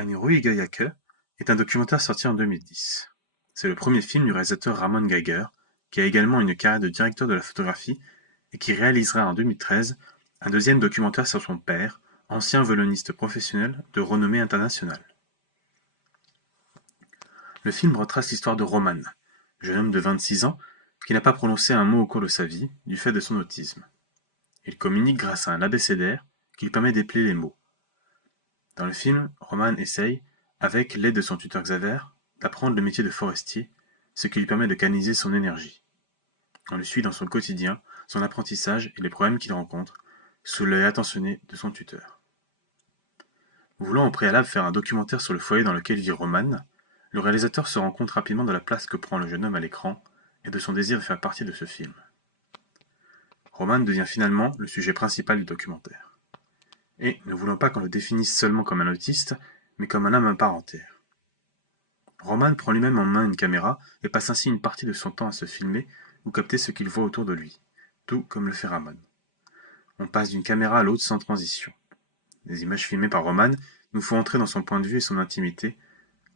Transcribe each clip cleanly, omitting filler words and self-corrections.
Eine ruhige Jacke est un documentaire sorti en 2010. C'est le premier film du réalisateur Ramon Geiger, qui a également une carrière de directeur de la photographie et qui réalisera en 2013 un deuxième documentaire sur son père, ancien violoniste professionnel de renommée internationale. Le film retrace l'histoire de Roman, jeune homme de 26 ans qui n'a pas prononcé un mot au cours de sa vie du fait de son autisme. Il communique grâce à un abécédaire qui lui permet d'épeler les mots. Dans le film, Roman essaye, avec l'aide de son tuteur Xaver, d'apprendre le métier de forestier, ce qui lui permet de canaliser son énergie. On le suit dans son quotidien, son apprentissage et les problèmes qu'il rencontre, sous l'œil attentionné de son tuteur. Voulant au préalable faire un documentaire sur le foyer dans lequel vit Roman, le réalisateur se rend compte rapidement de la place que prend le jeune homme à l'écran et de son désir de faire partie de ce film. Roman devient finalement le sujet principal du documentaire. Et ne voulant pas qu'on le définisse seulement comme un autiste, mais comme un homme à part entière. Roman prend lui-même en main une caméra et passe ainsi une partie de son temps à se filmer ou capter ce qu'il voit autour de lui, tout comme le fait Ramon. On passe d'une caméra à l'autre sans transition. Les images filmées par Roman nous font entrer dans son point de vue et son intimité.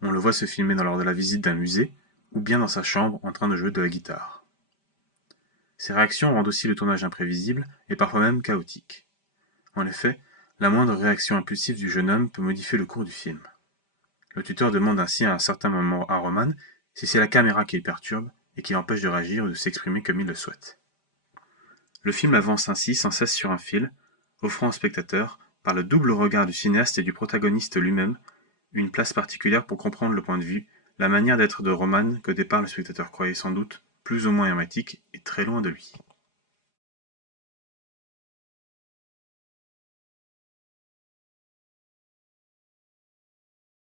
On le voit se filmer lors de la visite d'un musée ou bien dans sa chambre en train de jouer de la guitare. Ses réactions rendent aussi le tournage imprévisible et parfois même chaotique. En effet, la moindre réaction impulsive du jeune homme peut modifier le cours du film. Le tuteur demande ainsi à un certain moment à Roman si c'est la caméra qui le perturbe et qui l'empêche de réagir ou de s'exprimer comme il le souhaite. Le film avance ainsi sans cesse sur un fil, offrant au spectateur, par le double regard du cinéaste et du protagoniste lui-même, une place particulière pour comprendre le point de vue, la manière d'être de Roman qu'au départ le spectateur croyait sans doute plus ou moins hermétique et très loin de lui.